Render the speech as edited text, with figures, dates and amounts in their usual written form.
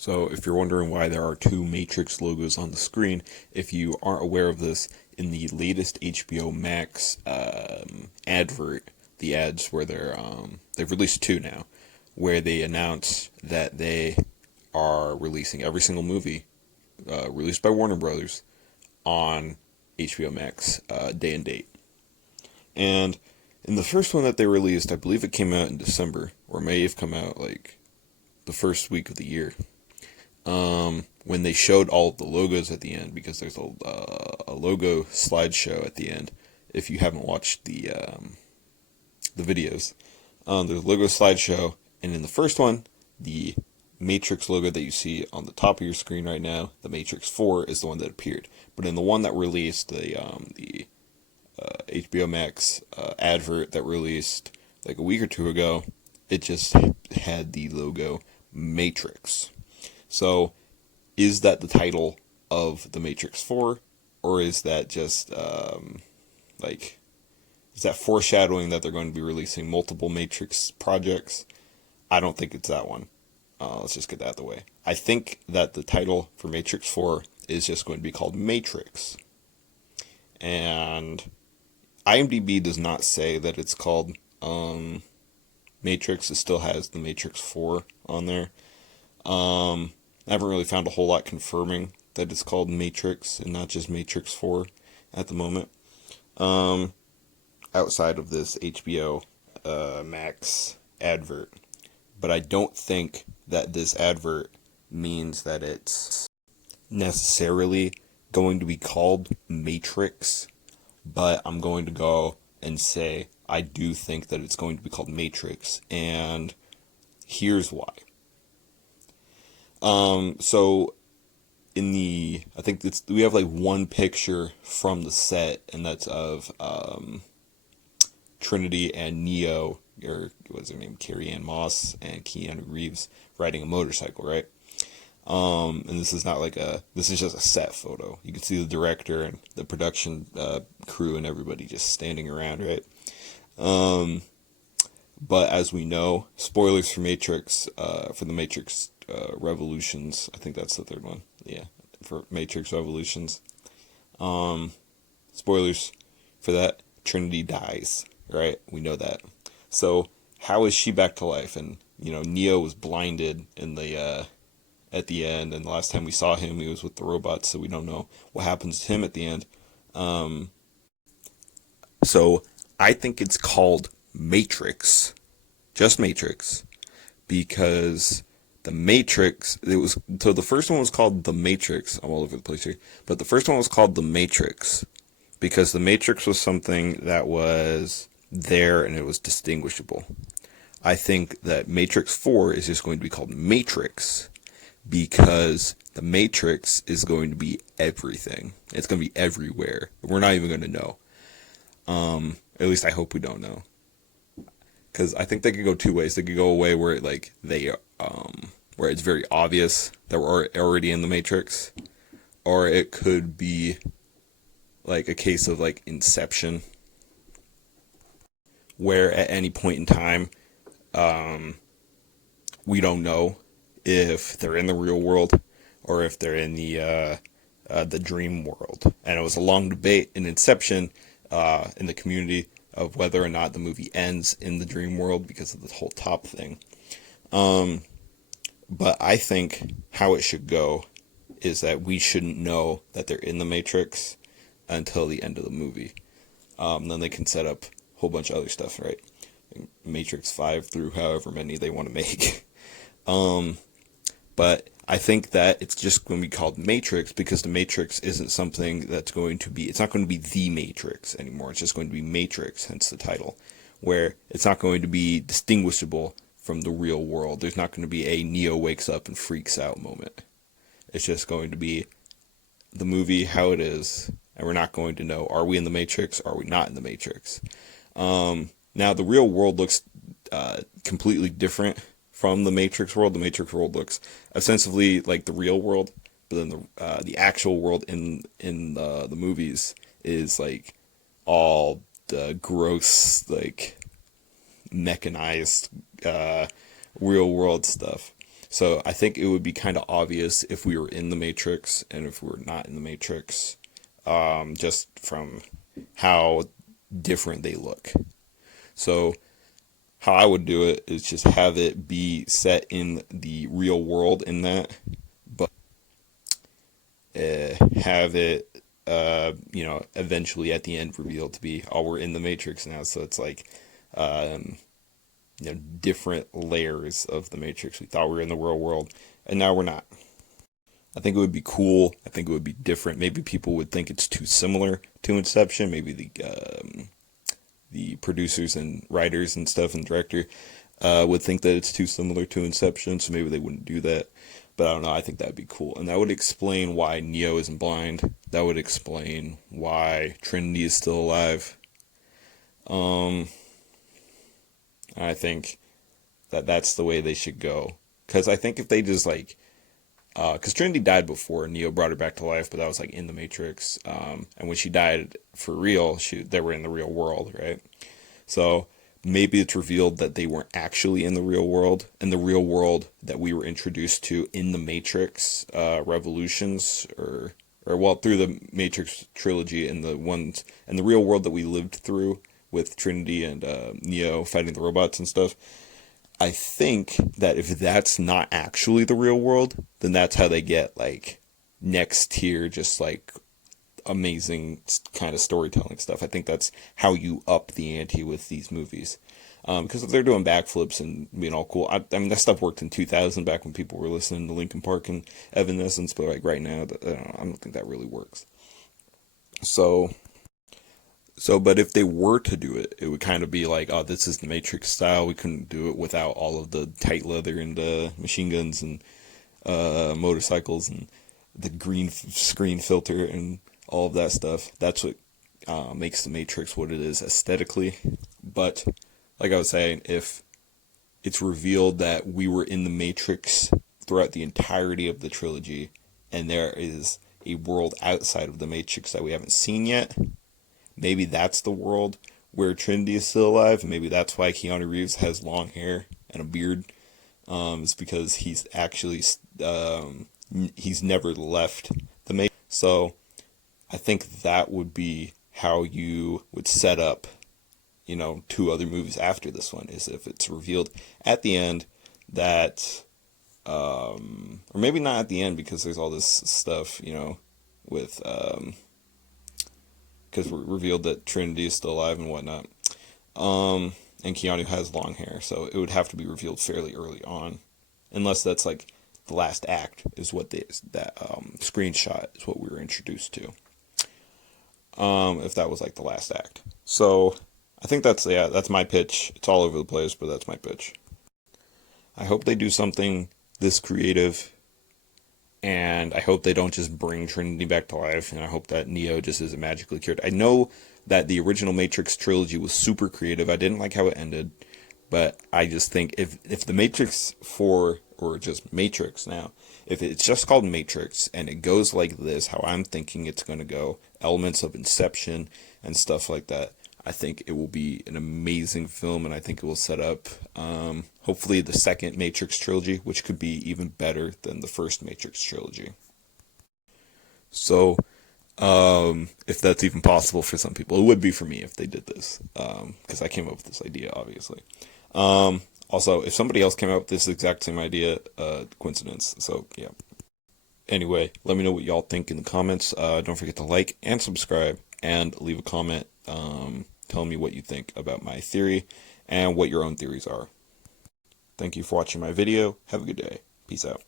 So, if you're wondering why there are two Matrix logos on the screen, if you aren't aware of this, in the latest HBO Max advert, the ads where they've released two now, where they announce that they are releasing every single movie released by Warner Brothers on HBO Max day and date. And in the first one that they released, I believe it came out in December, or may have come out like the first week of the year. When they showed all of the logos at the end, because there's a logo slideshow at the end. If you haven't watched the videos, there's a logo slideshow, and in the first one, the Matrix logo that you see on the top of your screen right now, the Matrix 4, is the one that appeared. But in the one that released, the HBO Max advert that released like a week or two ago, it just had the logo Matrix. So, is that the title of the Matrix 4, or is that just is that foreshadowing that they're going to be releasing multiple Matrix projects? I don't think it's that one. Let's just get that out of the way. I think that the title for Matrix 4 is just going to be called Matrix. And IMDb does not say that it's called Matrix. It still has the Matrix 4 on there. I haven't really found a whole lot confirming that it's called Matrix and not just Matrix 4 at the moment. Outside of this HBO Max advert. But I don't think that this advert means that it's necessarily going to be called Matrix. But I'm going to go and say I do think that it's going to be called Matrix. And here's why. So I think we have like one picture from the set, and that's of Trinity and Neo, or what's her name, Carrie-Anne Moss and Keanu Reeves riding a motorcycle, right? And this is not this is just a set photo. You can see the director and the production crew and everybody just standing around, right? But as we know, spoilers for Matrix, for the Matrix Revolutions. I think that's the third one. Yeah, for Matrix Revolutions. Spoilers for that. Trinity dies, right? We know that. So how is she back to life? And Neo was blinded in the at the end, and the last time we saw him, he was with the robots. So we don't know what happens to him at the end. So I think it's called Matrix, just Matrix, because the Matrix, so the first one was called The Matrix. I'm all over the place here. But the first one was called The Matrix because The Matrix was something that was there and it was distinguishable. I think that Matrix 4 is just going to be called Matrix because the Matrix is going to be everything. It's going to be everywhere. We're not even going to know. At least I hope we don't know. Because I think they could go two ways. They could go a way where where it's very obvious that we're already in the Matrix, or it could be like a case of like Inception, where at any point in time, we don't know if they're in the real world or if they're in the dream world. And it was a long debate in Inception in the community of whether or not the movie ends in the dream world because of the whole top thing. But I think how it should go is that we shouldn't know that they're in the Matrix until the end of the movie. Then they can set up a whole bunch of other stuff, right? Matrix 5 through however many they want to make. But I think that it's just going to be called Matrix because the Matrix isn't something that's going to be, it's not going to be the Matrix anymore. It's just going to be Matrix, hence the title, where it's not going to be distinguishable from the real world. There's not going to be a Neo wakes up and freaks out moment. It's just going to be the movie how it is, and we're not going to know, are we in the Matrix, are we not in the Matrix? Now, the real world looks completely different from the Matrix world. The Matrix world looks ostensibly like the real world, but then the actual world in the movies is like all the gross, like mechanized real world stuff. So I think it would be kind of obvious if we were in the Matrix and if we were not in the Matrix, just from how different they look. So how I would do it is just have it be set in the real world in that, but have it, eventually at the end revealed to be, oh, we're in the Matrix now. So it's like, um, different layers of the Matrix. We thought we were in the real world, and now we're not. I think it would be cool. I think it would be different. Maybe people would think it's too similar to Inception. Maybe the producers and writers and stuff and director would think that it's too similar to Inception, so maybe they wouldn't do that. But I don't know. I think that'd be cool, and that would explain why Neo isn't blind. That would explain why Trinity is still alive. Um, I think that that's the way they should go. Because I think if they just like, because Trinity died before Neo brought her back to life, but that was like in the Matrix. And when she died for real, they were in the real world, right? So maybe it's revealed that they weren't actually in the real world, and the real world that we were introduced to in the Matrix Revolutions, or well, through the Matrix trilogy, and the real world that we lived through with Trinity and Neo fighting the robots and stuff. I think that if that's not actually the real world, then that's how they get like next tier, just like amazing kind of storytelling stuff. I think that's how you up the ante with these movies. Because if they're doing backflips and being all cool, I mean, that stuff worked in 2000 back when people were listening to Linkin Park and Evanescence, but like right now, I don't think that really works. So, but if they were to do it, it would kind of be like, oh, this is the Matrix style. We couldn't do it without all of the tight leather and machine guns and motorcycles and the green screen filter and all of that stuff. That's what makes the Matrix what it is aesthetically. But like I was saying, if it's revealed that we were in the Matrix throughout the entirety of the trilogy, and there is a world outside of the Matrix that we haven't seen yet, maybe that's the world where Trinity is still alive. Maybe that's why Keanu Reeves has long hair and a beard. It's because he's actually he's never left the Matrix. So I think that would be how you would set up, two other movies after this one, is if it's revealed at the end that, or maybe not at the end because there's all this stuff, with, because we're revealed that Trinity is still alive and whatnot. And Keanu has long hair, so it would have to be revealed fairly early on, unless that's like the last act is what that screenshot is what we were introduced to. If that was like the last act. So I think that's my pitch. It's all over the place, but that's my pitch. I hope they do something this creative, and I hope they don't just bring Trinity back to life, and I hope that Neo just isn't magically cured. I know that the original Matrix trilogy was super creative. I didn't like how it ended, but I just think if the Matrix 4, or just Matrix now, if it's just called Matrix and it goes like this, how I'm thinking it's going to go, elements of Inception and stuff like that, I think it will be an amazing film, and I think it will set up, hopefully, the second Matrix trilogy, which could be even better than the first Matrix trilogy. So, if that's even possible for some people, it would be for me if they did this, because I came up with this idea, obviously. Also, if somebody else came up with this exact same idea, coincidence. So, yeah. Anyway, let me know what y'all think in the comments. Don't forget to like and subscribe and leave a comment telling me what you think about my theory and what your own theories are. Thank you for watching my video. Have a good day. Peace out.